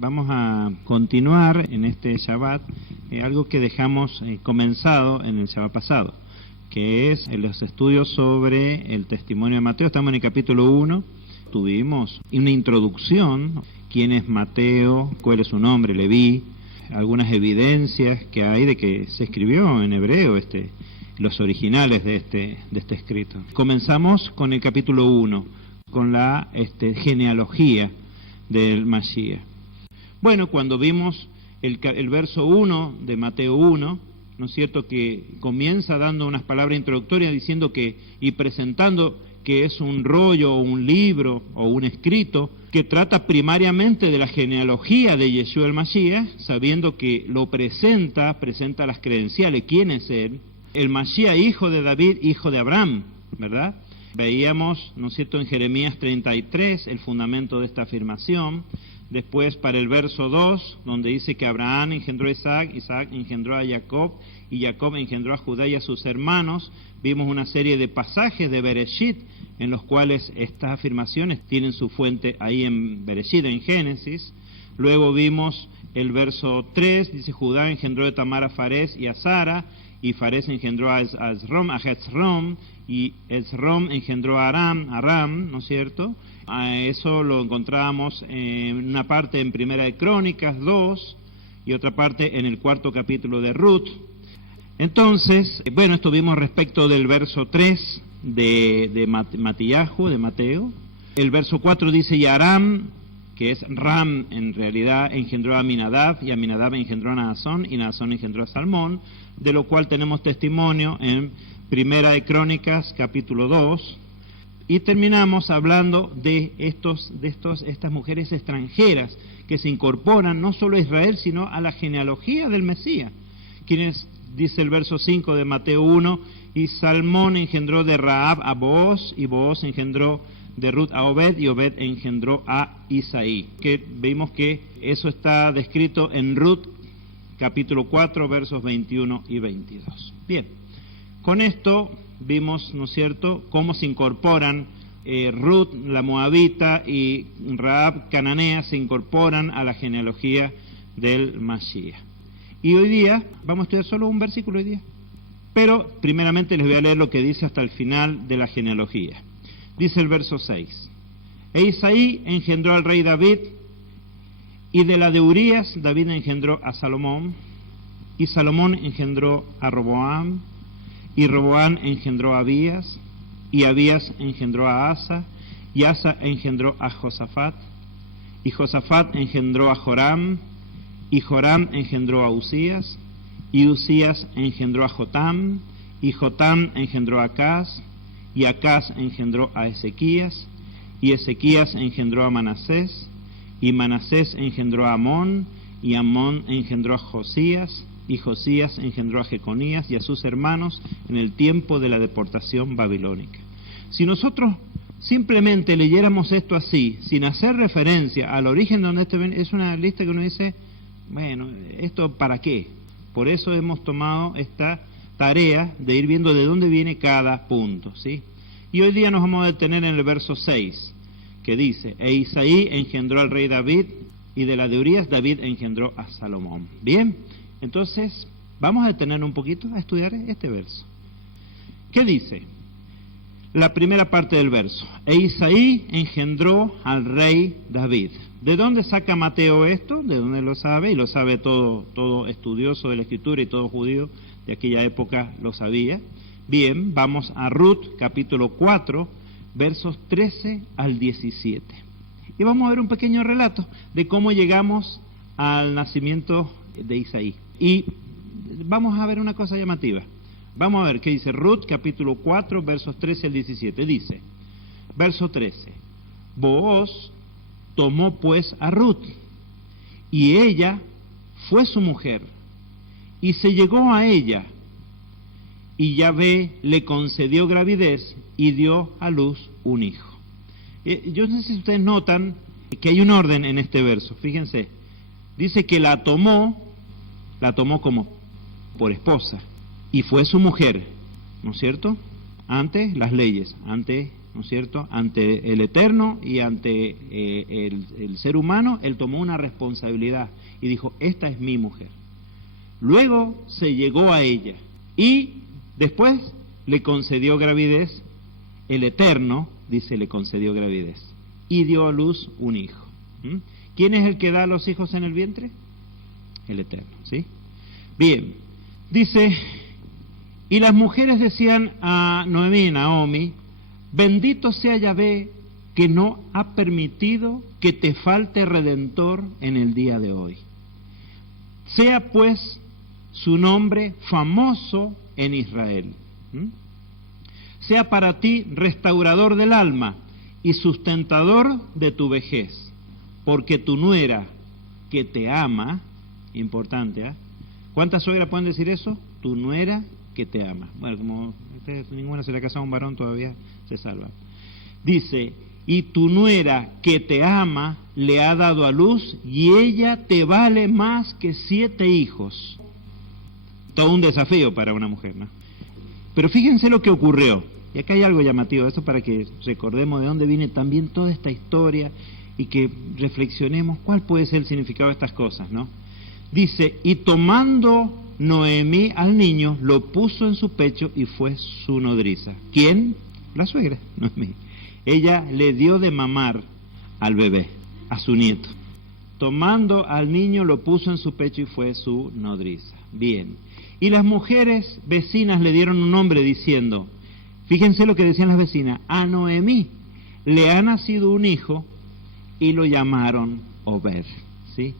Vamos a continuar en este Shabbat algo que dejamos comenzado en el Shabbat pasado, que es los estudios sobre el testimonio de Mateo. Estamos en el capítulo 1, tuvimos una introducción, quién es Mateo, cuál es su nombre, Leví, algunas evidencias que hay de que se escribió en hebreo los originales de este escrito. Comenzamos con el capítulo 1, con la genealogía del Mashiach. Bueno, cuando vimos el verso 1 de Mateo 1, ¿no es cierto?, que comienza dando unas palabras introductorias diciendo y presentando que es un rollo o un libro o un escrito que trata primariamente de la genealogía de Yeshua el Mashiach, sabiendo que lo presenta las credenciales, quién es él, el Mashiach, hijo de David, hijo de Abraham, ¿verdad? Veíamos, ¿no es cierto?, en Jeremías 33 el fundamento de esta afirmación. Después para el verso 2, donde dice que Abraham engendró a Isaac, Isaac engendró a Jacob, y Jacob engendró a Judá y a sus hermanos. Vimos una serie de pasajes de Bereshit, en los cuales estas afirmaciones tienen su fuente ahí en Bereshit, en Génesis. Luego vimos el verso 3, dice Judá engendró de Tamar a Fares y a Sara, y Fares engendró a Hezrom, y Hezrom engendró a Aram, ¿no es cierto? A eso lo encontrábamos en una parte en Primera de Crónicas 2 y otra parte en el 4º capítulo de Ruth. Entonces, bueno, esto vimos respecto del verso 3 de Mateo. El verso 4 dice, y Aram, que es Ram en realidad, engendró a Aminadab, y Aminadab engendró a Naasón, y Naasón engendró a Salmón, de lo cual tenemos testimonio en Primera de Crónicas capítulo 2. Y terminamos hablando de estas mujeres extranjeras que se incorporan no solo a Israel, sino a la genealogía del Mesías. Quienes, dice el verso 5 de Mateo 1, y Salmón engendró de Rahab a Booz, y Booz engendró de Ruth a Obed, y Obed engendró a Isaí. Que vimos que eso está descrito en Ruth, capítulo 4, versos 21 y 22. Bien, con esto vimos, ¿no es cierto?, cómo se incorporan Ruth, la moabita, y Rahab, cananea, se incorporan a la genealogía del Mashiach. Y hoy día, vamos a estudiar solo un versículo hoy día, pero primeramente les voy a leer lo que dice hasta el final de la genealogía. Dice el verso 6, e Isaí engendró al rey David, y de la de Urías David engendró a Salomón, y Salomón engendró a Roboam, y Roboam engendró a Abías, y Abías engendró a Asa, y Asa engendró a Josafat, y Josafat engendró a Joram, y Joram engendró a Usías, y Usías engendró a Jotam, y Jotam engendró a Acaz, y Acaz engendró a Ezequías, y Ezequías engendró a Manasés, y Manasés engendró a Amón, y Amón engendró a Josías, y Josías engendró a Jeconías y a sus hermanos en el tiempo de la deportación babilónica. Si nosotros simplemente leyéramos esto así, sin hacer referencia al origen de donde esto viene, es una lista que uno dice, bueno, ¿esto para qué? Por eso hemos tomado esta tarea de ir viendo de dónde viene cada punto, ¿sí? Y hoy día nos vamos a detener en el verso 6, que dice, e Isaí engendró al rey David, y de la de Urías David engendró a Salomón. Bien, entonces vamos a detener un poquito a estudiar este verso. ¿Qué dice? La primera parte del verso, e Isaí engendró al rey David. ¿De dónde saca Mateo esto? ¿De dónde lo sabe? Y lo sabe todo estudioso de la Escritura y todo judío de aquella época lo sabía. Bien, vamos a Ruth, capítulo 4, versos 13 al 17. Y vamos a ver un pequeño relato de cómo llegamos al nacimiento de Isaí. Y vamos a ver una cosa llamativa. Vamos a ver qué dice Ruth, capítulo 4, versos 13 al 17. Dice, verso 13, Booz tomó pues a Ruth, y ella fue su mujer, y se llegó a ella, y Yahvé le concedió gravidez, y dio a luz un hijo. Yo no sé si ustedes notan que hay un orden en este verso, fíjense. Dice que la tomó como por esposa, y fue su mujer, ¿no es cierto? Antes las leyes, antes ¿no es cierto?, ante el Eterno y ante el ser humano, él tomó una responsabilidad y dijo, esta es mi mujer. Luego se llegó a ella y después le concedió gravidez, el Eterno, dice, le concedió gravidez y dio a luz un hijo. ¿Quién es el que da a los hijos en el vientre? El Eterno, ¿sí? Bien, dice, y las mujeres decían a Noemí y Naomi, bendito sea Yahvé que no ha permitido que te falte redentor en el día de hoy. Sea pues su nombre famoso en Israel. Sea para ti restaurador del alma y sustentador de tu vejez, porque tu nuera que te ama, importante, ¿eh? ¿Cuántas suegras pueden decir eso? Tu nuera que te ama. Bueno, como ninguna se le ha casado a un varón, todavía se salva. Dice, y tu nuera que te ama le ha dado a luz y ella te vale más que 7 hijos. Todo un desafío para una mujer, ¿no? Pero fíjense lo que ocurrió. Y acá hay algo llamativo, eso para que recordemos de dónde viene también toda esta historia y que reflexionemos cuál puede ser el significado de estas cosas, ¿no? Dice, y tomando Noemí al niño, lo puso en su pecho y fue su nodriza. ¿Quién? La suegra, Noemí. Ella le dio de mamar al bebé, a su nieto. Tomando al niño, lo puso en su pecho y fue su nodriza. Bien. Y las mujeres vecinas le dieron un nombre diciendo, fíjense lo que decían las vecinas, a Noemí le ha nacido un hijo y lo llamaron Obed, ¿sí?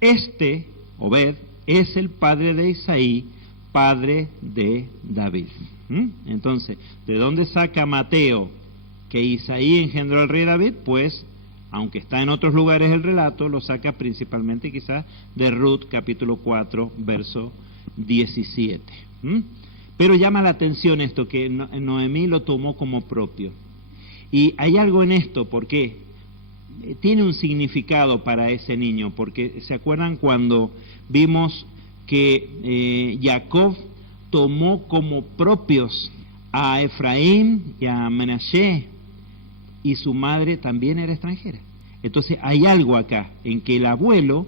Este, Obed, es el padre de Isaí, padre de David. Entonces, ¿de dónde saca Mateo que Isaí engendró al rey David? Pues, aunque está en otros lugares el relato, lo saca principalmente quizás de Ruth, capítulo 4, verso 17. Pero llama la atención esto, que Noemí lo tomó como propio. Y hay algo en esto, porque tiene un significado para ese niño, porque ¿se acuerdan cuando vimos que Jacob tomó como propios a Efraín y a Menashe, y su madre también era extranjera? Entonces hay algo acá, en que el abuelo,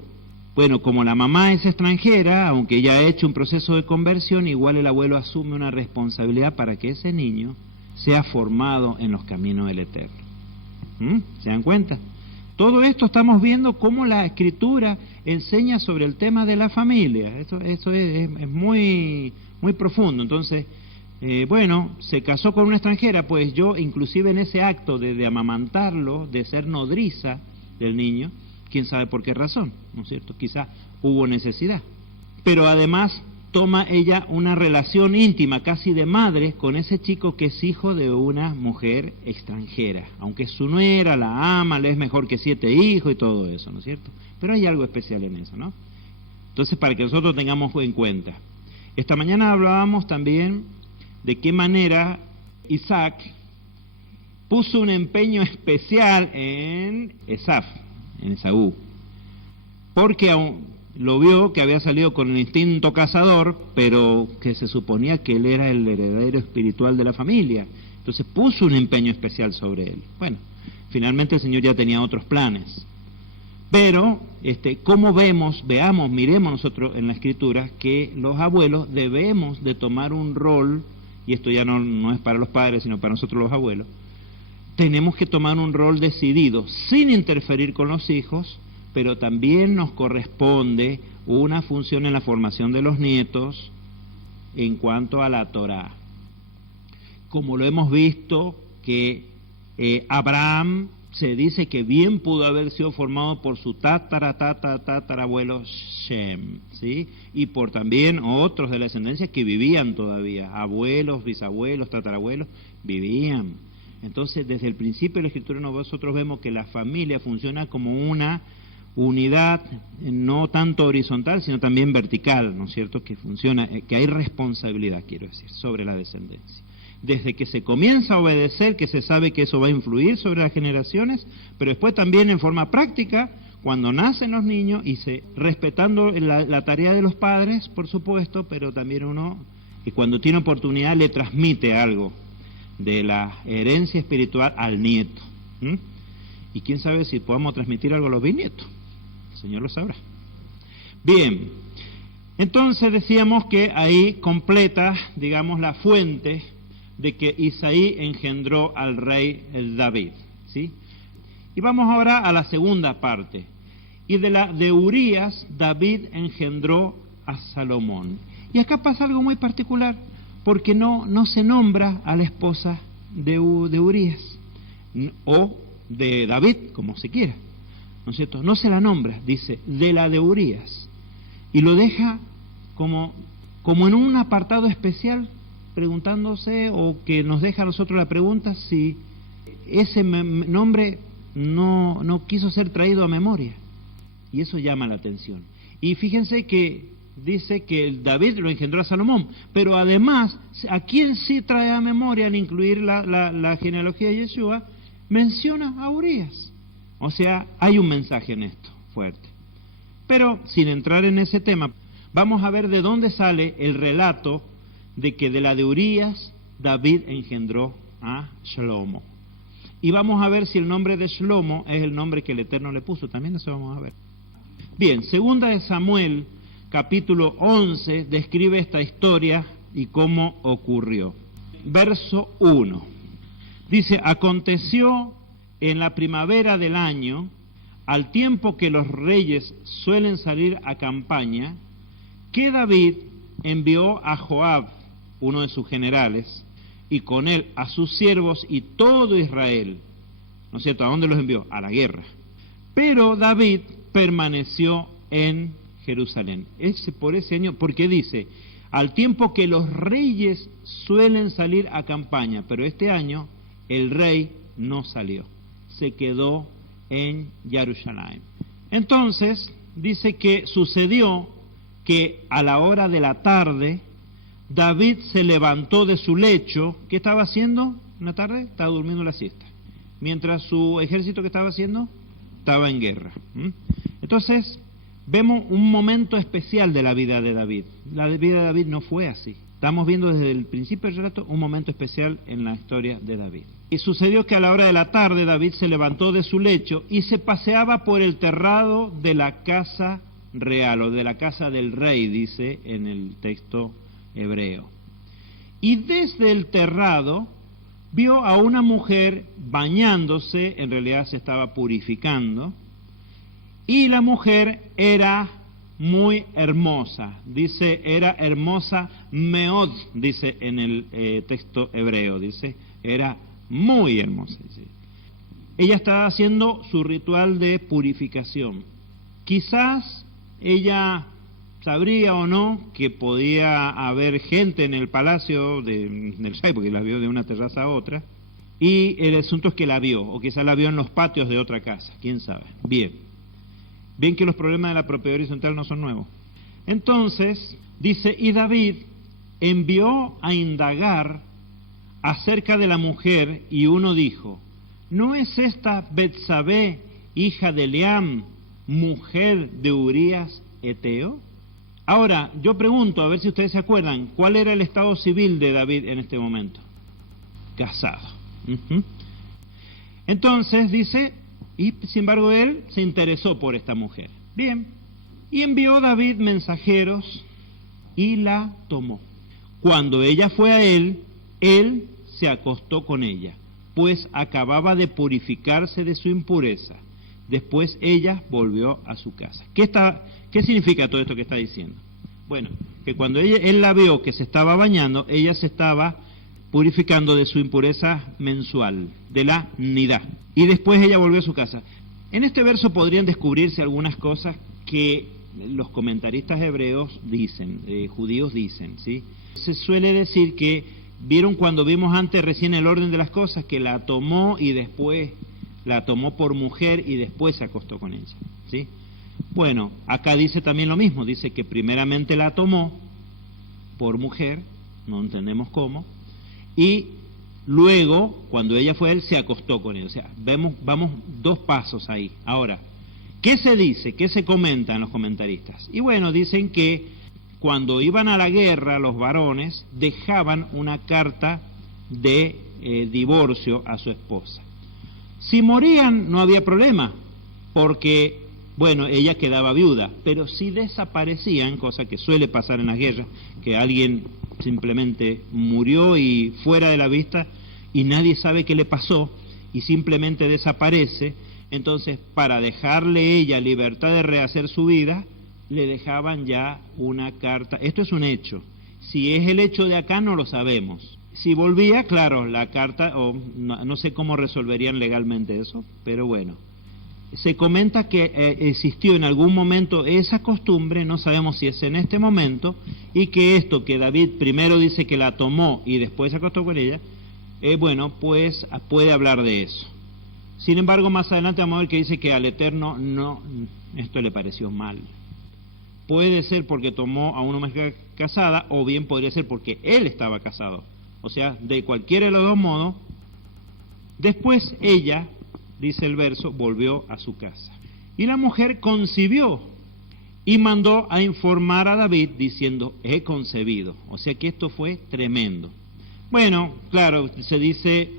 bueno, como la mamá es extranjera, aunque ya ha hecho un proceso de conversión, igual el abuelo asume una responsabilidad para que ese niño sea formado en los caminos del Eterno. ¿Se dan cuenta? Todo esto estamos viendo cómo la Escritura enseña sobre el tema de la familia. Eso es muy, muy profundo. Entonces, bueno, se casó con una extranjera, pues yo, inclusive en ese acto de amamantarlo, de ser nodriza del niño, quién sabe por qué razón, ¿no es cierto? Quizá hubo necesidad. Pero además toma ella una relación íntima, casi de madre, con ese chico que es hijo de una mujer extranjera. Aunque su nuera la ama, le es mejor que 7 hijos y todo eso, ¿no es cierto? Pero hay algo especial en eso, ¿no? Entonces, para que nosotros tengamos en cuenta. Esta mañana hablábamos también de qué manera Isaac puso un empeño especial en Esaf, en Esaú, porque aún lo vio que había salido con el instinto cazador, pero que se suponía que él era el heredero espiritual de la familia. Entonces puso un empeño especial sobre él. Bueno, finalmente el Señor ya tenía otros planes. Pero, como miremos nosotros en la Escritura, que los abuelos debemos de tomar un rol, y esto ya no es para los padres, sino para nosotros los abuelos, tenemos que tomar un rol decidido, sin interferir con los hijos, pero también nos corresponde una función en la formación de los nietos en cuanto a la Torá. Como lo hemos visto, que Abraham se dice que bien pudo haber sido formado por su tatarabuelo Shem, ¿sí? Y por también otros de la descendencia que vivían todavía, abuelos, bisabuelos, tatarabuelos, vivían. Entonces, desde el principio de la Escritura nosotros vemos que la familia funciona como una unidad no tanto horizontal, sino también vertical, ¿no es cierto? Que funciona, que hay responsabilidad, quiero decir, sobre la descendencia. Desde que se comienza a obedecer, que se sabe que eso va a influir sobre las generaciones, pero después también en forma práctica, cuando nacen los niños, y respetando la tarea de los padres, por supuesto, pero también uno, que cuando tiene oportunidad, le transmite algo de la herencia espiritual al nieto. Y quién sabe si podamos transmitir algo a los bisnietos. El Señor lo sabrá. Bien, entonces decíamos que ahí completa, digamos, la fuente de que Isaí engendró al rey el David, ¿sí? Y vamos ahora a la segunda parte. Y de Urías, David engendró a Salomón. Y acá pasa algo muy particular, porque no se nombra a la esposa de Urías, o de David, como se quiera, ¿no es cierto? No se la nombra, dice, de la de Urías. Y lo deja como en un apartado especial, preguntándose, o que nos deja a nosotros la pregunta, si ese nombre no quiso ser traído a memoria. Y eso llama la atención. Y fíjense que dice que David lo engendró a Salomón, pero además, ¿a quién sí trae a memoria al incluir la genealogía de Yeshua? Menciona a Urías. O sea, hay un mensaje en esto, fuerte. Pero, sin entrar en ese tema, vamos a ver de dónde sale el relato de que de la de Urías, David engendró a Shlomo. Y vamos a ver si el nombre de Shlomo es el nombre que el Eterno le puso. También eso vamos a ver. Bien, segunda de Samuel, capítulo 11, describe esta historia y cómo ocurrió. Verso 1. Dice, aconteció en la primavera del año, al tiempo que los reyes suelen salir a campaña, que David envió a Joab, uno de sus generales, y con él a sus siervos y todo Israel. ¿No es cierto? ¿A dónde los envió? A la guerra. Pero David permaneció en Jerusalén. Por ese año, porque dice, al tiempo que los reyes suelen salir a campaña, pero este año el rey no salió, se quedó en Jerusalén. Entonces, dice que sucedió que a la hora de la tarde, David se levantó de su lecho. ¿Qué estaba haciendo en la tarde? Estaba durmiendo la siesta. Mientras su ejército, ¿qué estaba haciendo? Estaba en guerra. Entonces, vemos un momento especial de la vida de David. La vida de David no fue así. Estamos viendo desde el principio del relato un momento especial en la historia de David. Y sucedió que a la hora de la tarde David se levantó de su lecho y se paseaba por el terrado de la casa real, o de la casa del rey, dice en el texto hebreo. Y desde el terrado vio a una mujer bañándose, en realidad se estaba purificando, y la mujer era muy hermosa, dice, era hermosa meod, dice en el texto hebreo, dice, era muy hermosa. Dice. Ella estaba haciendo su ritual de purificación. Quizás ella sabría o no que podía haber gente en el palacio del rey, porque la vio de una terraza a otra, y el asunto es que la vio, o quizás la vio en los patios de otra casa, quién sabe. Bien. Ven que los problemas de la propiedad horizontal no son nuevos. Entonces, dice, y David envió a indagar acerca de la mujer, y uno dijo, ¿no es esta Betsabé, hija de Eliam, mujer de Urías Eteo? Ahora, yo pregunto, a ver si ustedes se acuerdan, ¿cuál era el estado civil de David en este momento? Casado. Entonces, dice, y sin embargo él se interesó por esta mujer. Bien, y envió David mensajeros y la tomó. Cuando ella fue a él se acostó con ella, pues acababa de purificarse de su impureza. Después ella volvió a su casa. ¿Qué significa todo esto que está diciendo? Bueno, que cuando él la vio que se estaba bañando, ella se estaba purificando de su impureza mensual, de la nidá. Y después ella volvió a su casa. En este verso podrían descubrirse algunas cosas que los comentaristas hebreos dicen, judíos dicen, ¿sí? Se suele decir que vieron cuando vimos antes recién el orden de las cosas, que la tomó y después la tomó por mujer y después se acostó con ella, ¿sí? Bueno, acá dice también lo mismo, dice que primeramente la tomó por mujer, no entendemos cómo, y luego, cuando ella fue a él, se acostó con él. O sea, vamos dos pasos ahí. Ahora, ¿qué se dice? ¿Qué se comenta en los comentaristas? Y bueno, dicen que cuando iban a la guerra los varones dejaban una carta de divorcio a su esposa. Si morían no había problema, porque, bueno, ella quedaba viuda, pero si desaparecían, cosa que suele pasar en las guerras, que alguien simplemente murió y fuera de la vista y nadie sabe qué le pasó y simplemente desaparece, entonces para dejarle ella libertad de rehacer su vida, le dejaban ya una carta. Esto es un hecho. Si es el hecho de acá no lo sabemos. Si volvía, claro, la carta, o no sé cómo resolverían legalmente eso, pero bueno. Se comenta que existió en algún momento esa costumbre, no sabemos si es en este momento, y que esto que David primero dice que la tomó y después se acostó con ella, bueno, pues puede hablar de eso. Sin embargo, más adelante vamos a ver que dice que al Eterno no, esto le pareció mal. Puede ser porque tomó a una mujer casada, o bien podría ser porque él estaba casado. O sea, de cualquiera de los dos modos. Después ella, dice el verso, volvió a su casa. Y la mujer concibió y mandó a informar a David diciendo, he concebido. O sea que esto fue tremendo. Bueno, claro, se dice,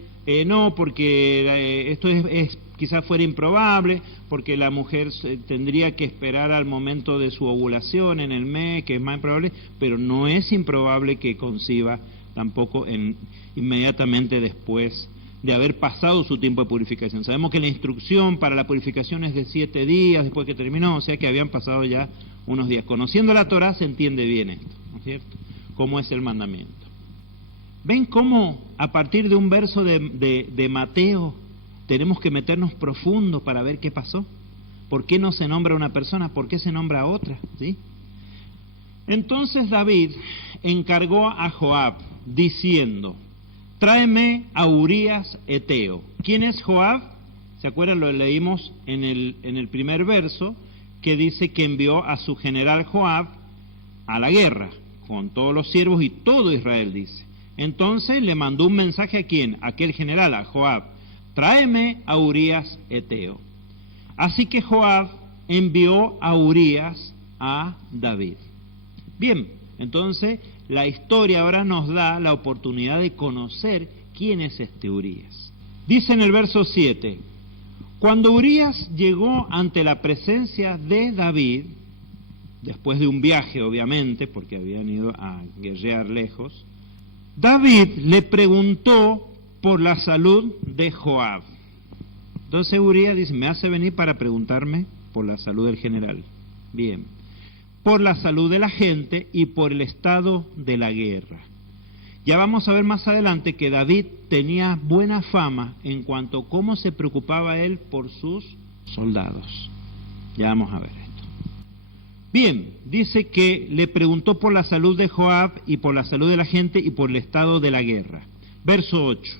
no, porque esto es quizás fuera improbable, porque la mujer tendría que esperar al momento de su ovulación en el mes, que es más improbable, pero no es improbable que conciba tampoco inmediatamente después de haber pasado su tiempo de purificación. Sabemos que la instrucción para la purificación es de 7 días después que terminó, o sea que habían pasado ya unos días. Conociendo la Torá se entiende bien esto, ¿no es cierto? Cómo es el mandamiento. ¿Ven cómo a partir de un verso de Mateo tenemos que meternos profundo para ver qué pasó? ¿Por qué no se nombra a una persona? ¿Por qué se nombra a otra? ¿Sí? Entonces David encargó a Joab diciendo, tráeme a Urías Eteo. ¿Quién es Joab? ¿Se acuerdan? Lo leímos en el primer verso, que dice que envió a su general Joab a la guerra, con todos los siervos y todo Israel, dice. Entonces le mandó un mensaje a ¿quién? A aquel general, a Joab. Tráeme a Urías Eteo. Así que Joab envió a Urías a David. Bien, entonces la historia ahora nos da la oportunidad de conocer quién es este Urías. Dice en el verso 7, cuando Urías llegó ante la presencia de David, después de un viaje obviamente, porque habían ido a guerrear lejos, David le preguntó por la salud de Joab. Entonces Urías dice, me hace venir para preguntarme por la salud del general. Bien, por la salud de la gente y por el estado de la guerra. Ya vamos a ver más adelante que David tenía buena fama en cuanto a cómo se preocupaba él por sus soldados. Ya vamos a ver esto. Bien, dice que le preguntó por la salud de Joab y por la salud de la gente y por el estado de la guerra. Verso 8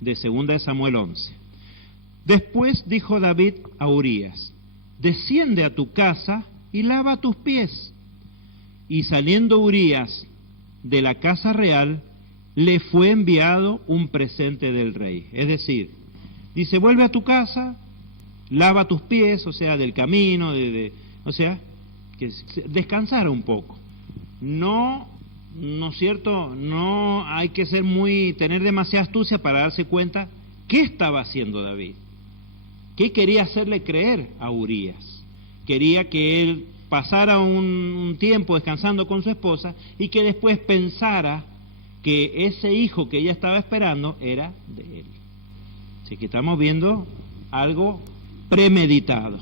de 2 Samuel 11. Después dijo David a Urías, desciende a tu casa y lava tus pies. Y saliendo Urías de la casa real, le fue enviado un presente del rey. Es decir, dice, vuelve a tu casa, lava tus pies, o sea, del camino, o sea, que descansara un poco. No es cierto, no hay que tener demasiada astucia para darse cuenta qué estaba haciendo David. ¿Qué quería hacerle creer a Urías? Quería que él pasara un tiempo descansando con su esposa y que después pensara que ese hijo que ella estaba esperando era de él. Así que estamos viendo algo premeditado.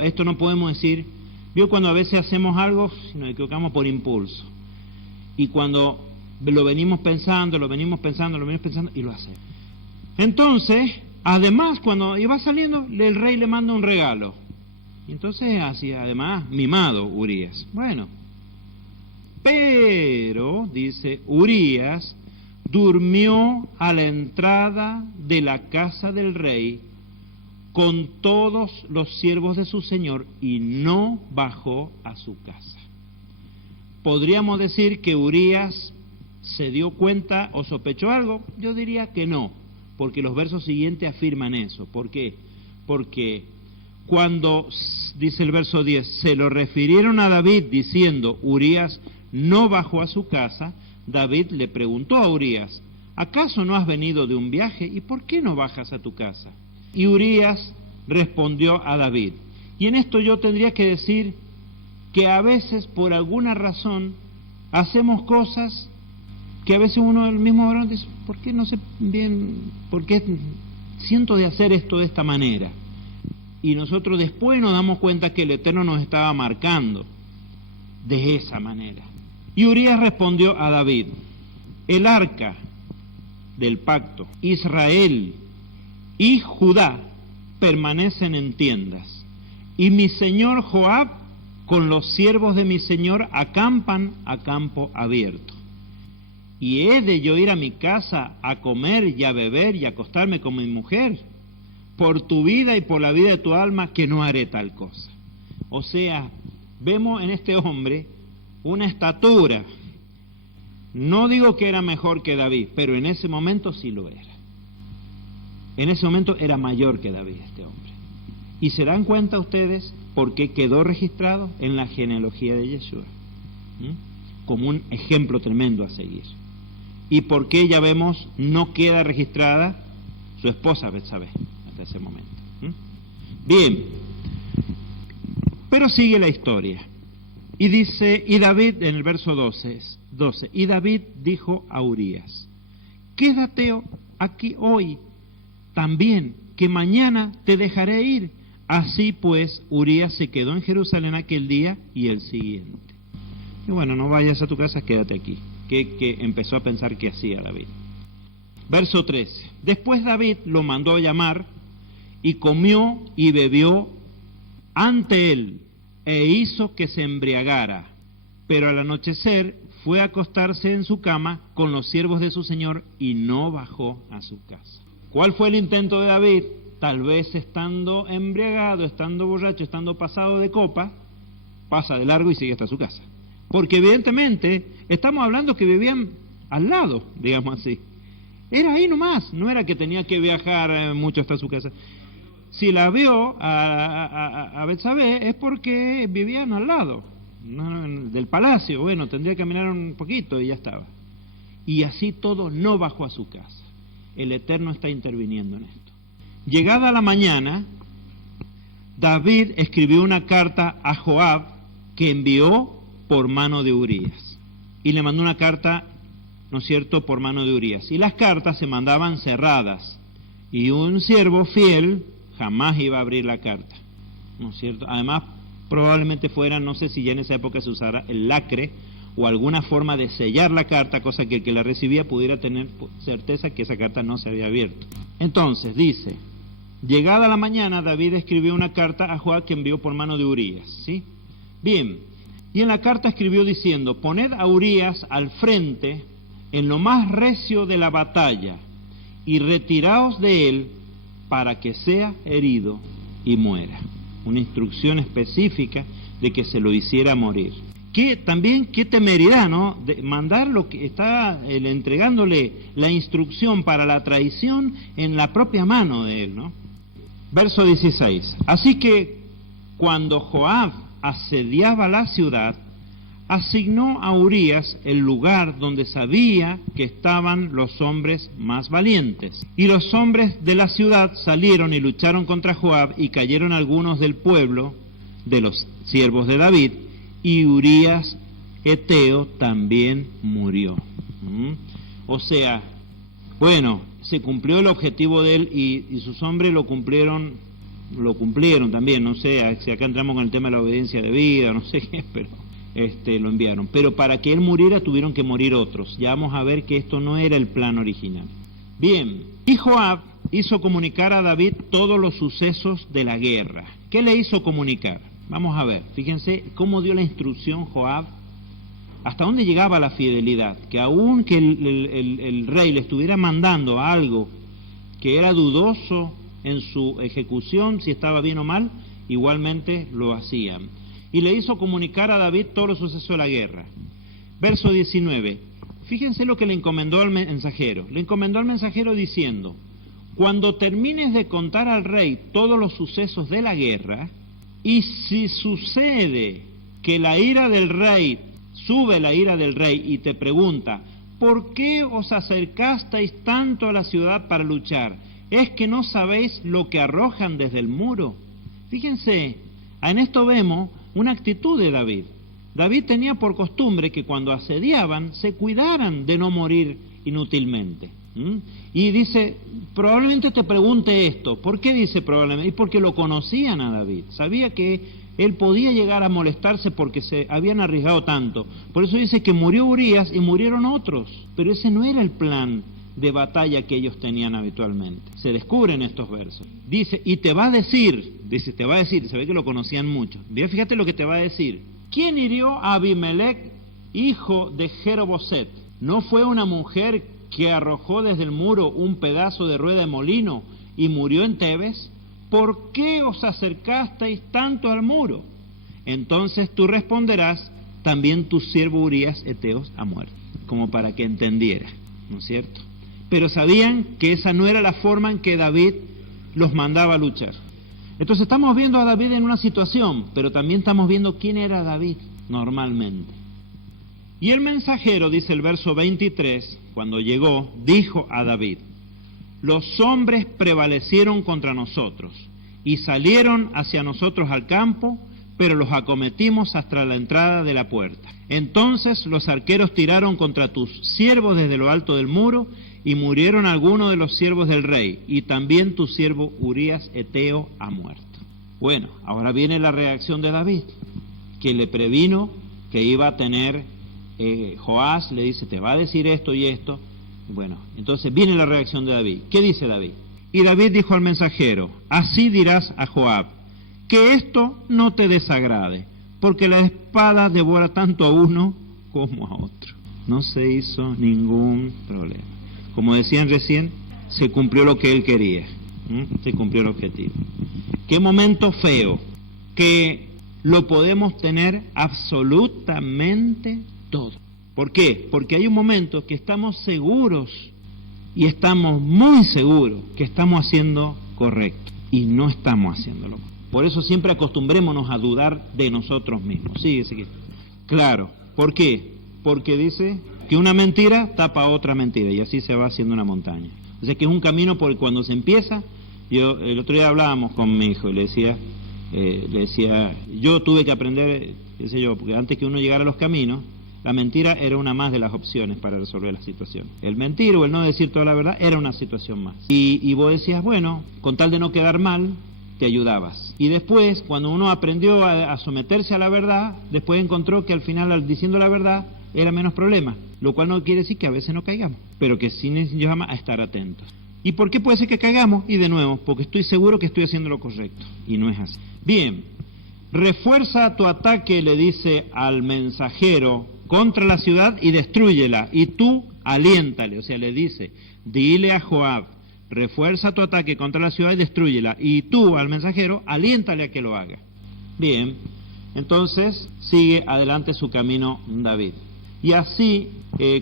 Esto no podemos decir, vio cuando a veces hacemos algo, nos equivocamos por impulso. Y cuando lo venimos pensando y lo hacemos. Entonces, además, cuando iba saliendo, el rey le manda un regalo. Y entonces, así, además, mimado Urías. Bueno, pero, dice, Urías durmió a la entrada de la casa del rey con todos los siervos de su señor y no bajó a su casa. ¿Podríamos decir que Urías se dio cuenta o sospechó algo? Yo diría que no, porque los versos siguientes afirman eso. ¿Por qué? Porque cuando, dice el verso 10, se lo refirieron a David diciendo, Urías no bajó a su casa, David le preguntó a Urías, ¿acaso no has venido de un viaje? ¿Y por qué no bajas a tu casa? Y Urías respondió a David. Y en esto yo tendría que decir que a veces, por alguna razón, hacemos cosas que a veces uno, el mismo varón, dice, ¿por qué no sé bien, por qué siento de hacer esto de esta manera? Y nosotros después nos damos cuenta que el Eterno nos estaba marcando de esa manera. Y Urías respondió a David, el arca del pacto, Israel y Judá permanecen en tiendas, y mi señor Joab con los siervos de mi señor acampan a campo abierto. ¿Y he de yo ir a mi casa a comer y a beber y a acostarme con mi mujer? Por tu vida y por la vida de tu alma que no haré tal cosa. O sea, vemos en este hombre una estatura. No digo que era mejor que David, pero en ese momento sí lo era. En ese momento era mayor que David este hombre. Y se dan cuenta ustedes por qué quedó registrado en la genealogía de Yeshua, como un ejemplo tremendo a seguir. Y por qué, ya vemos, no queda registrada su esposa Betsabé hasta ese momento. Bien, pero sigue la historia. Y dice, y David, en el verso 12, y David dijo a Urías, quédate aquí hoy también, que mañana te dejaré ir. Así pues, Urías se quedó en Jerusalén aquel día y el siguiente. Y bueno, no vayas a tu casa, quédate aquí. Que empezó a pensar qué hacía David. Verso 13. Después David lo mandó a llamar y comió y bebió ante él e hizo que se embriagara. Pero al anochecer fue a acostarse en su cama con los siervos de su señor y no bajó a su casa. ¿Cuál fue el intento de David? Tal vez estando embriagado, estando borracho, estando pasado de copa, pasa de largo y sigue hasta su casa. Porque evidentemente estamos hablando que vivían al lado, digamos así. Era ahí nomás, no era que tenía que viajar mucho hasta su casa. Si la vio a Betsabé es porque vivían al lado del palacio. Bueno, tendría que caminar un poquito y ya estaba. Y así todo no bajó a su casa. El Eterno está interviniendo en esto. Llegada la mañana, David escribió una carta a Joab que envió por mano de Urías. Y le mandó una carta, ¿no es cierto?, por mano de Urías. Y las cartas se mandaban cerradas. Y un siervo fiel jamás iba a abrir la carta, ¿no es cierto? Además, probablemente fuera, no sé si ya en esa época se usara el lacre o alguna forma de sellar la carta, cosa que el que la recibía pudiera tener certeza que esa carta no se había abierto. Entonces, dice, llegada la mañana, David escribió una carta a Joab que envió por mano de Urías, ¿sí? Bien, y en la carta escribió diciendo, poned a Urías al frente en lo más recio de la batalla y retiraos de él para que sea herido y muera. Una instrucción específica de que se lo hiciera morir. Que también, qué temeridad, ¿no? De mandar lo que está entregándole la instrucción para la traición en la propia mano de él, ¿no? Verso 16. Así que cuando Joab asediaba la ciudad, asignó a Urías el lugar donde sabía que estaban los hombres más valientes. Y los hombres de la ciudad salieron y lucharon contra Joab, y cayeron algunos del pueblo, de los siervos de David, y Urías Eteo también murió. O sea, bueno, se cumplió el objetivo de él, y sus hombres lo cumplieron también, no sé, si acá entramos con el tema de la obediencia de vida, no sé qué, pero lo enviaron. Pero para que él muriera tuvieron que morir otros. Ya vamos a ver que esto no era el plan original. Bien, y Joab hizo comunicar a David todos los sucesos de la guerra. ¿Qué le hizo comunicar? Vamos a ver, fíjense cómo dio la instrucción Joab, hasta dónde llegaba la fidelidad, que aun que el rey le estuviera mandando algo que era dudoso en su ejecución, si estaba bien o mal, igualmente lo hacían. Y le hizo comunicar a David todos los sucesos de la guerra. Verso 19, fíjense lo que le encomendó al mensajero. Le encomendó al mensajero diciendo, cuando termines de contar al rey todos los sucesos de la guerra, y si sucede que la ira del rey, sube la ira del rey y te pregunta, ¿por qué os acercasteis tanto a la ciudad para luchar? ¿Es que no sabéis lo que arrojan desde el muro? Fíjense, en esto vemos una actitud de David. David tenía por costumbre que cuando asediaban se cuidaran de no morir inútilmente. Y dice, probablemente te pregunte esto, ¿por qué dice probablemente? Y porque lo conocían a David, sabía que él podía llegar a molestarse porque se habían arriesgado tanto. Por eso dice que murió Urías y murieron otros, pero ese no era el plan de batalla que ellos tenían habitualmente. Se descubre en estos versos. Dice, y te va a decir, se ve que lo conocían mucho. Fíjate lo que te va a decir. ¿Quién hirió a Abimelech, hijo de Jeroboset? ¿No fue una mujer que arrojó desde el muro un pedazo de rueda de molino y murió en Tebes? ¿Por qué os acercasteis tanto al muro? Entonces tú responderás, también tu siervo Urías Eteo ha muerto. Como para que entendiera, ¿no es cierto? Pero sabían que esa no era la forma en que David los mandaba a luchar. Entonces estamos viendo a David en una situación, pero también estamos viendo quién era David normalmente. Y el mensajero, dice el verso 23, cuando llegó, dijo a David, los hombres prevalecieron contra nosotros y salieron hacia nosotros al campo, pero los acometimos hasta la entrada de la puerta. Entonces los arqueros tiraron contra tus siervos desde lo alto del muro y murieron algunos de los siervos del rey, y también tu siervo Urías Eteo ha muerto. Bueno, ahora viene la reacción de David, que le previno que iba a tener Joás, le dice, te va a decir esto y esto. Bueno, entonces viene la reacción de David. ¿Qué dice David? Y David dijo al mensajero, así dirás a Joab, que esto no te desagrade, porque la espada devora tanto a uno como a otro. No se hizo ningún problema. Como decían recién, se cumplió lo que él quería. Se cumplió el objetivo. Qué momento feo, que lo podemos tener absolutamente todo. ¿Por qué? Porque hay un momento que estamos seguros y estamos muy seguros que estamos haciendo correcto y no estamos haciéndolo. Por eso siempre acostumbrémonos a dudar de nosotros mismos. Sí, claro. ¿Por qué? Porque dice que una mentira tapa otra mentira y así se va haciendo una montaña. O sea que es un camino por el cuando se empieza. El otro día hablábamos con mi hijo y le decía, yo tuve que aprender, porque antes que uno llegara a los caminos, la mentira era una más de las opciones para resolver la situación. El mentir o el no decir toda la verdad era una situación más. Y vos decías, bueno, con tal de no quedar mal, te ayudabas. Y después, cuando uno aprendió a someterse a la verdad, después encontró que al final, diciendo la verdad, era menos problema. Lo cual no quiere decir que a veces no caigamos, pero que sí nos llama a estar atentos. ¿Y por qué puede ser que caigamos? Y de nuevo, porque estoy seguro que estoy haciendo lo correcto. Y no es así. Bien, refuerza tu ataque, le dice al mensajero, contra la ciudad y destrúyela. Y tú aliéntale, o sea, le dice, dile a Joab, refuerza tu ataque contra la ciudad y destrúyela. Y tú, al mensajero, aliéntale a que lo haga. Bien, entonces sigue adelante su camino David. Y así,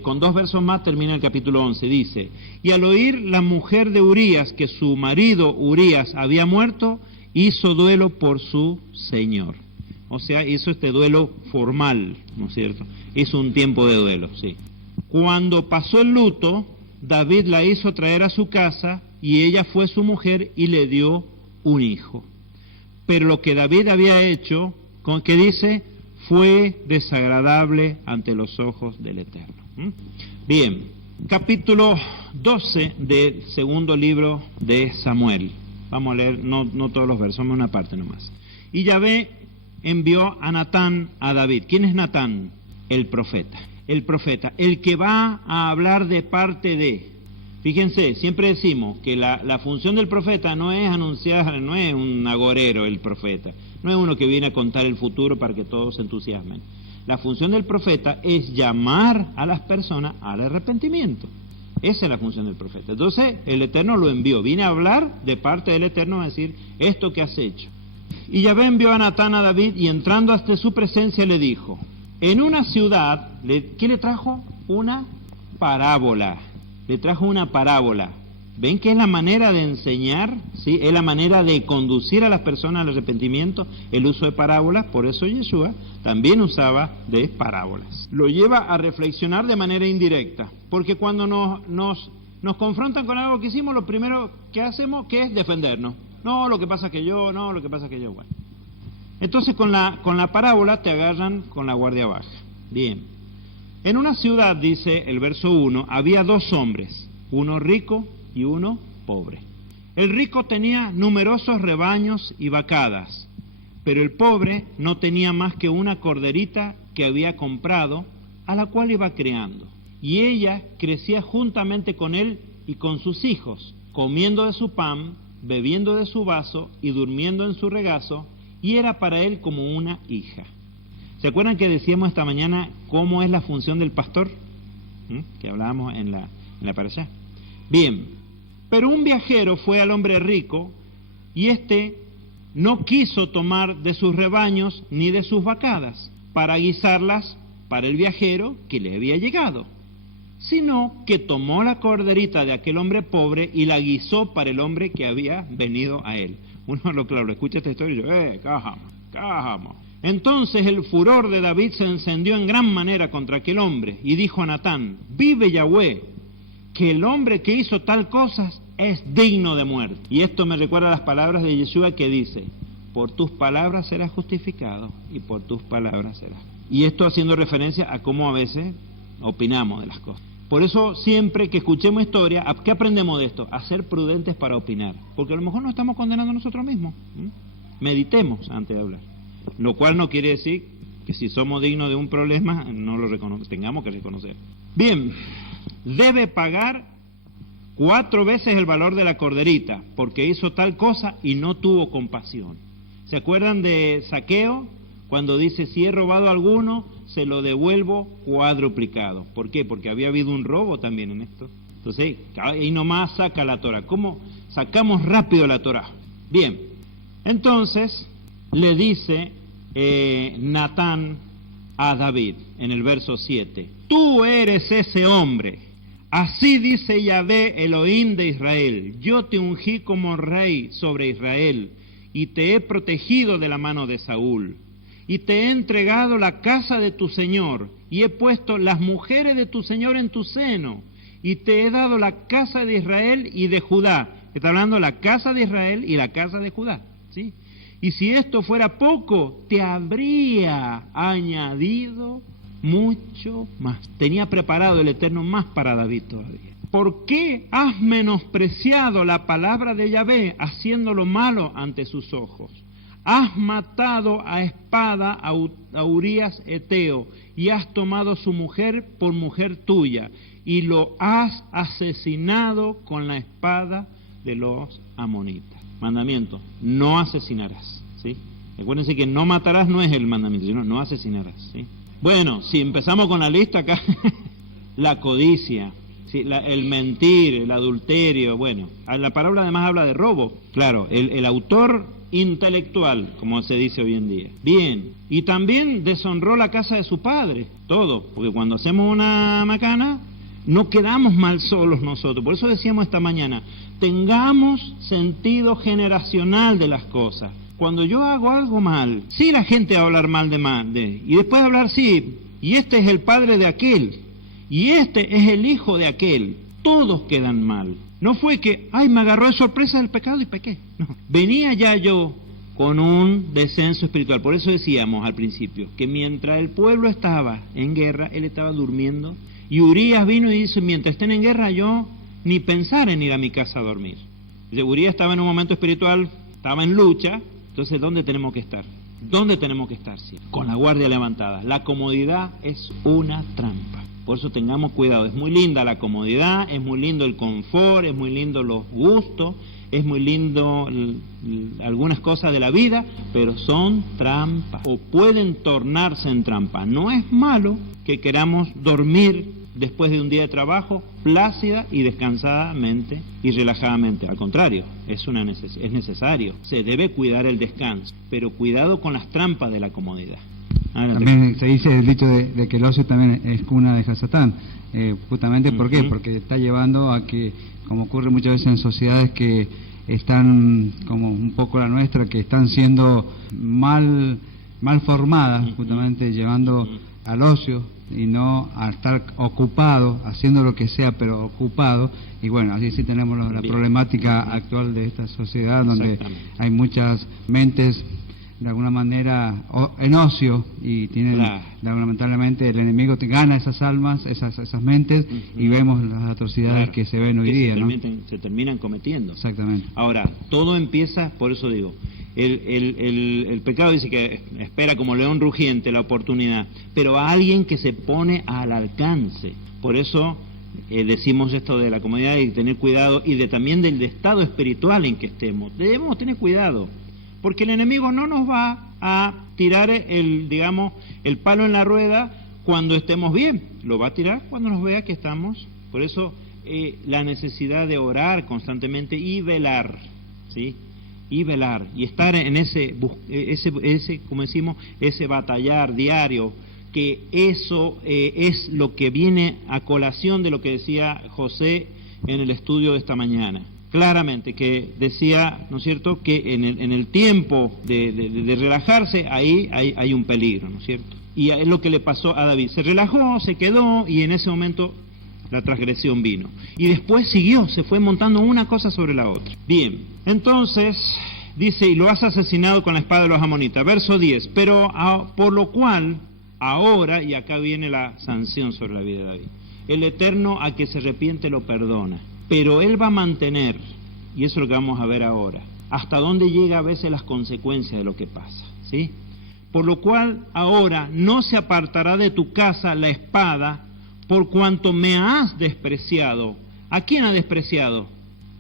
con 2 versos más, termina el capítulo 11. Dice, y al oír la mujer de Urías que su marido Urías había muerto, hizo duelo por su señor. O sea, hizo este duelo formal, ¿no es cierto? Hizo un tiempo de duelo, sí. Cuando pasó el luto, David la hizo traer a su casa y ella fue su mujer y le dio un hijo. Pero lo que David había hecho, ¿qué dice? Fue desagradable ante los ojos del Eterno. Bien, capítulo 12 del segundo libro de Samuel. Vamos a leer, no todos los versos, una parte nomás. Y Yahvé envió a Natán a David. ¿Quién es Natán? El profeta. El profeta, el que va a hablar de parte de. Fíjense, siempre decimos que la función del profeta no es anunciar, no es un agorero el profeta, no es uno que viene a contar el futuro para que todos se entusiasmen. La función del profeta es llamar a las personas al arrepentimiento. Esa es la función del profeta. Entonces, el Eterno lo envió, viene a hablar de parte del Eterno, a decir, esto que has hecho. Y Yahvé envió a Natán a David y entrando hasta su presencia le dijo, en una ciudad, ¿qué le trajo? Una parábola. Le trajo una parábola. ¿Ven que es la manera de enseñar? ¿Sí? Es la manera de conducir a las personas al arrepentimiento, el uso de parábolas. Por eso Yeshua también usaba de parábolas. Lo lleva a reflexionar de manera indirecta, porque cuando nos confrontan con algo que hicimos, lo primero que hacemos que es defendernos. No, lo que pasa es que yo, bueno. Entonces con la parábola te agarran con la guardia baja. Bien. En una ciudad, dice el verso 1, había 2 hombres, uno rico y uno pobre. El rico tenía numerosos rebaños y vacadas, pero el pobre no tenía más que una corderita que había comprado, a la cual iba criando. Y ella crecía juntamente con él y con sus hijos, comiendo de su pan, bebiendo de su vaso y durmiendo en su regazo, y era para él como una hija. ¿Se acuerdan que decíamos esta mañana cómo es la función del pastor? Que hablábamos en la parashá. Bien, pero un viajero fue al hombre rico y éste no quiso tomar de sus rebaños ni de sus vacadas para guisarlas para el viajero que le había llegado, sino que tomó la corderita de aquel hombre pobre y la guisó para el hombre que había venido a él. Uno lo escucha esta historia y dice, cájamo. Entonces el furor de David se encendió en gran manera contra aquel hombre y dijo a Natán, vive Yahweh, que el hombre que hizo tal cosa es digno de muerte. Y esto me recuerda a las palabras de Yeshua que dice, por tus palabras serás justificado y por tus palabras serás. Y esto haciendo referencia a cómo a veces opinamos de las cosas. Por eso siempre que escuchemos historia, ¿qué aprendemos de esto? A ser prudentes para opinar, porque a lo mejor nos estamos condenando a nosotros mismos. Meditemos antes de hablar. Lo cual no quiere decir que si somos dignos de un problema, no lo tengamos que reconocer. Bien, debe pagar 4 veces el valor de la corderita, porque hizo tal cosa y no tuvo compasión. ¿Se acuerdan de Zaqueo? Cuando dice, si he robado a alguno, se lo devuelvo cuadruplicado. ¿Por qué? Porque había habido un robo también en esto. Entonces, ahí nomás saca la Torah. ¿Cómo sacamos rápido la Torah? Bien, entonces le dice Natán a David en el verso 7, tú eres ese hombre, así dice Yahvé Elohim de Israel, yo te ungí como rey sobre Israel y te he protegido de la mano de Saúl y te he entregado la casa de tu Señor y he puesto las mujeres de tu Señor en tu seno y te he dado la casa de Israel y de Judá. Está hablando la casa de Israel y la casa de Judá, ¿sí? Y si esto fuera poco, te habría añadido mucho más. Tenía preparado el Eterno más para David todavía. ¿Por qué has menospreciado la palabra de Yahvé, haciendo lo malo ante sus ojos? Has matado a espada a Urías Eteo, y has tomado su mujer por mujer tuya, y lo has asesinado con la espada de los amonitas. Mandamiento, no asesinarás, ¿sí? Recuérdense que no matarás no es el mandamiento, sino no asesinarás, ¿sí? Bueno, si empezamos con la lista acá, la codicia, ¿sí? El mentir, el adulterio, bueno, la parábola además habla de robo, claro, el autor intelectual, como se dice hoy en día. Bien, y también deshonró la casa de su padre, todo, porque cuando hacemos una macana, no quedamos mal solos nosotros. Por eso decíamos esta mañana, tengamos sentido generacional de las cosas. Cuando yo hago algo mal, sí la gente va a hablar mal y después de hablar, sí, y este es el padre de aquel, y este es el hijo de aquel, todos quedan mal. No fue que, me agarró de sorpresa el pecado y pequé. No, venía ya yo con un descenso espiritual. Por eso decíamos al principio, que mientras el pueblo estaba en guerra, él estaba durmiendo, y Urías vino y dice, mientras estén en guerra yo ni pensar en ir a mi casa a dormir. Urías estaba en un momento espiritual, estaba en lucha. Entonces, ¿dónde tenemos que estar? ¿Dónde tenemos que estar? Sí, con la guardia levantada. La comodidad es una trampa. Por eso tengamos cuidado. Es muy linda la comodidad, es muy lindo el confort, es muy lindo los gustos, es muy lindo algunas cosas de la vida, pero son trampas o pueden tornarse en trampas. No es malo que queramos dormir después de un día de trabajo plácida y descansadamente y relajadamente. Al contrario, es necesario. Se debe cuidar el descanso, pero cuidado con las trampas de la comodidad. También se dice el dicho de que el ocio también es cuna de Hasatán. justamente ¿por qué? Porque está llevando a que, como ocurre muchas veces en sociedades que están como un poco la nuestra, que están siendo mal formadas, justamente llevando al ocio y no a estar ocupado, haciendo lo que sea, pero ocupado. Y bueno, así sí tenemos la problemática actual de esta sociedad, donde hay muchas mentes de alguna manera en ocio, y tienen, lamentablemente el enemigo gana esas almas, esas mentes, y vemos las atrocidades que se ven hoy día, ¿no? Se terminan cometiendo. Exactamente. Ahora, todo empieza, por eso digo, el pecado dice que espera como león rugiente la oportunidad, pero a alguien que se pone al alcance. Por eso decimos esto de la comodidad y tener cuidado, y también del estado espiritual en que estemos. Debemos tener cuidado, porque el enemigo no nos va a tirar el palo en la rueda cuando estemos bien, lo va a tirar cuando nos vea que estamos. Por eso la necesidad de orar constantemente y velar, ¿sí? Y velar, y estar en ese como decimos, ese batallar diario, que eso es lo que viene a colación de lo que decía José en el estudio de esta mañana. Claramente, que decía, ¿no es cierto?, que en el tiempo de relajarse, ahí hay un peligro, ¿no es cierto? Y es lo que le pasó a David. Se relajó, se quedó, y en ese momento la transgresión vino. Y después siguió, se fue montando una cosa sobre la otra. Bien, entonces dice, y lo has asesinado con la espada de los amonitas. Verso 10, pero por lo cual, ahora, y acá viene la sanción sobre la vida de David, el Eterno a que se arrepiente lo perdona, pero Él va a mantener, y eso es lo que vamos a ver ahora, hasta dónde llega a veces las consecuencias de lo que pasa, ¿sí? Por lo cual, ahora no se apartará de tu casa la espada, por cuanto me has despreciado. ¿A quién ha despreciado?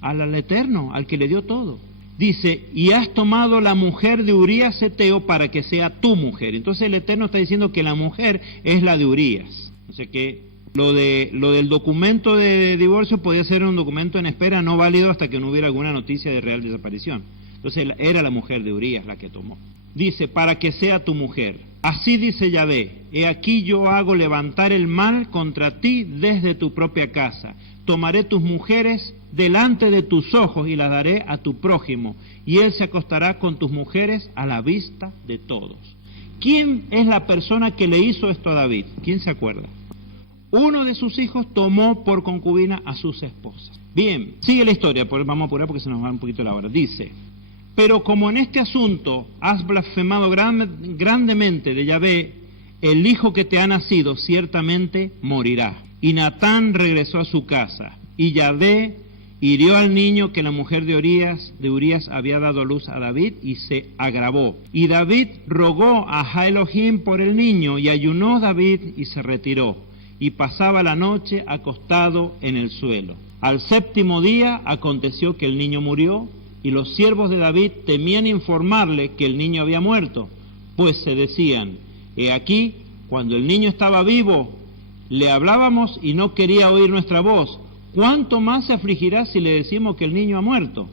Al Eterno, al que le dio todo. Dice, y has tomado la mujer de Urías Heteo para que sea tu mujer. Entonces el Eterno está diciendo que la mujer es la de Urías. O sea que lo del documento de divorcio podía ser un documento en espera no válido hasta que no hubiera alguna noticia de real desaparición. Entonces era la mujer de Urías la que tomó. Dice, para que sea tu mujer. Así dice Yahvé, he aquí yo hago levantar el mal contra ti desde tu propia casa. Tomaré tus mujeres delante de tus ojos y las daré a tu prójimo, y él se acostará con tus mujeres a la vista de todos. ¿Quién es la persona que le hizo esto a David? ¿Quién se acuerda? Uno de sus hijos tomó por concubina a sus esposas. Bien, sigue la historia, vamos a apurar porque se nos va un poquito la hora. Dice, pero como en este asunto has blasfemado grandemente de Yahvé, el hijo que te ha nacido ciertamente morirá. Y Natán regresó a su casa, y Yahvé hirió al niño que la mujer de Urías había dado a luz a David, y se agravó. Y David rogó a Elohim por el niño, y ayunó David y se retiró, y pasaba la noche acostado en el suelo. Al séptimo día aconteció que el niño murió, y los siervos de David temían informarle que el niño había muerto, pues se decían, he aquí, cuando el niño estaba vivo, le hablábamos y no quería oír nuestra voz, ¿cuánto más se afligirá si le decimos que el niño ha muerto?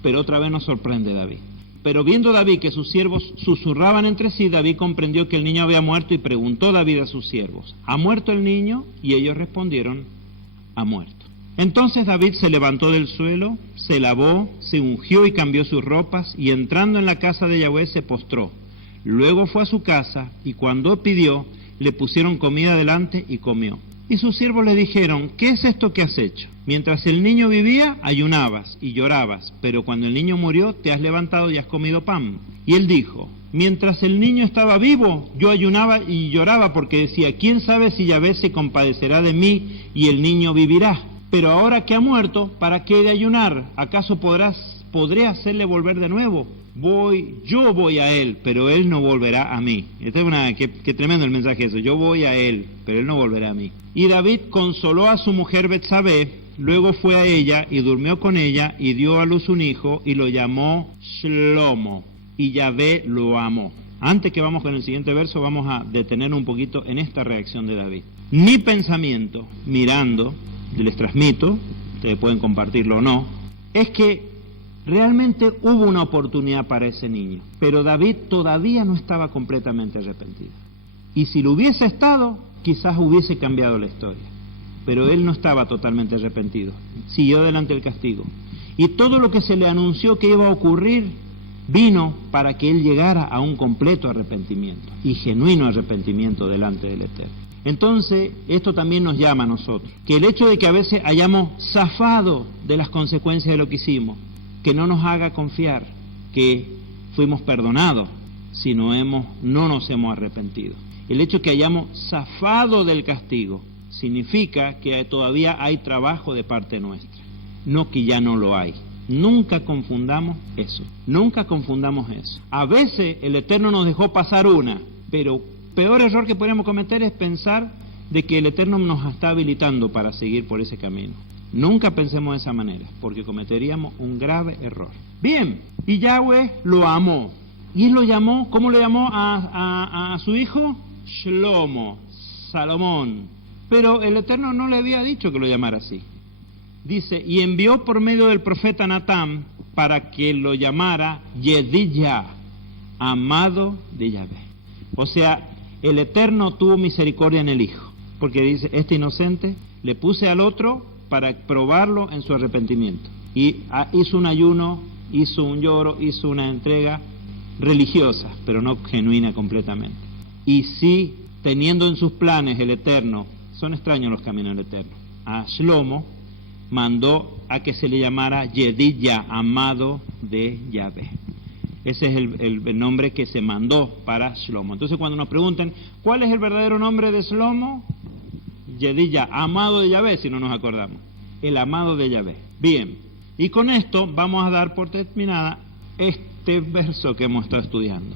Pero otra vez nos sorprende David. Pero viendo David que sus siervos susurraban entre sí, David comprendió que el niño había muerto y preguntó David a sus siervos, ¿ha muerto el niño? Y ellos respondieron, ha muerto. Entonces David se levantó del suelo, se lavó, se ungió y cambió sus ropas, y entrando en la casa de Yahvé se postró. Luego fue a su casa, y cuando pidió, le pusieron comida delante y comió. Y sus siervos le dijeron, ¿qué es esto que has hecho? Mientras el niño vivía, ayunabas y llorabas, pero cuando el niño murió, te has levantado y has comido pan. Y él dijo, mientras el niño estaba vivo, yo ayunaba y lloraba porque decía, ¿quién sabe si Yahvé se compadecerá de mí y el niño vivirá? Pero ahora que ha muerto, ¿para qué he de ayunar? ¿Acaso podré hacerle volver de nuevo? Yo voy a él, pero él no volverá a mí. Qué tremendo el mensaje eso. Yo voy a él, pero él no volverá a mí. Y David consoló a su mujer Betsabé, luego fue a ella y durmió con ella y dio a luz un hijo y lo llamó Shlomo. Y Yahvé lo amó. Antes que vamos con el siguiente verso, vamos a detener un poquito en esta reacción de David. Mi pensamiento, mirando, les transmito, ustedes pueden compartirlo o no, es que realmente hubo una oportunidad para ese niño, pero David todavía no estaba completamente arrepentido. Y si lo hubiese estado, quizás hubiese cambiado la historia. pero él no estaba totalmente arrepentido, siguió delante del castigo. Y todo lo que se le anunció que iba a ocurrir vino para que él llegara a un completo arrepentimiento y genuino arrepentimiento delante del Eterno. Entonces, esto también nos llama a nosotros, que el hecho de que a veces hayamos zafado de las consecuencias de lo que hicimos, que no nos haga confiar que fuimos perdonados si no nos hemos arrepentido. El hecho de que hayamos zafado del castigo significa que todavía hay trabajo de parte nuestra, no que ya no lo hay. Nunca confundamos eso, nunca confundamos eso. A veces el Eterno nos dejó pasar una, pero peor error que podemos cometer es pensar de que el Eterno nos está habilitando para seguir por ese camino. Nunca pensemos de esa manera, porque cometeríamos un grave error. Bien, y Yahweh lo amó. ¿Y él lo llamó? ¿Cómo le llamó a su hijo? Shlomo, Salomón. Pero el Eterno no le había dicho que lo llamara así. Dice, y envió por medio del profeta Natán para que lo llamara Yedidya, amado de Yahvé. O sea, el Eterno tuvo misericordia en el hijo, porque dice, este inocente le puse al otro para probarlo en su arrepentimiento. Y hizo un ayuno, hizo un lloro, hizo una entrega religiosa, pero no genuina completamente. Y sí, teniendo en sus planes el Eterno, son extraños los caminos del Eterno, a Shlomo mandó a que se le llamara Yedidya, amado de Yahvé. Ese es el nombre que se mandó para Shlomo. Entonces cuando nos preguntan, ¿cuál es el verdadero nombre de Shlomo? Yedidya, amado de Yahvé, si no nos acordamos. El amado de Yahvé. Bien, y con esto vamos a dar por terminada este verso que hemos estado estudiando.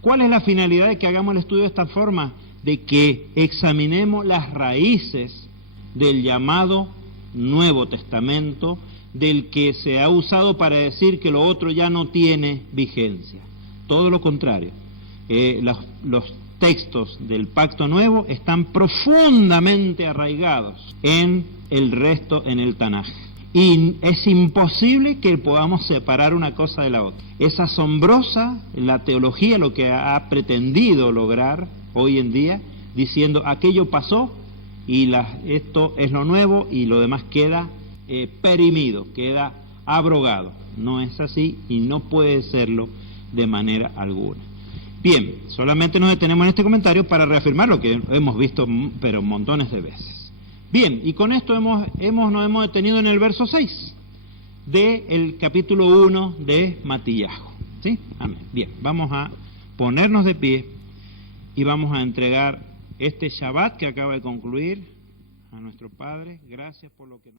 ¿Cuál es la finalidad de que hagamos el estudio de esta forma? De que examinemos las raíces del llamado Nuevo Testamento, del que se ha usado para decir que lo otro ya no tiene vigencia. Todo lo contrario. Los textos del Pacto Nuevo están profundamente arraigados en el resto, en el Tanaj. Y es imposible que podamos separar una cosa de la otra. Es asombrosa la teología lo que ha pretendido lograr hoy en día, diciendo aquello pasó y esto es lo nuevo y lo demás queda perimido, queda abrogado. No es así y no puede serlo de manera alguna. Bien, solamente nos detenemos en este comentario para reafirmar lo que hemos visto pero montones de veces. Bien, y con esto nos hemos detenido en el verso 6 del capítulo 1 de Matillahu. ¿Sí? Amén. Bien, vamos a ponernos de pie y vamos a entregar este Shabbat que acaba de concluir a nuestro Padre. Gracias por lo que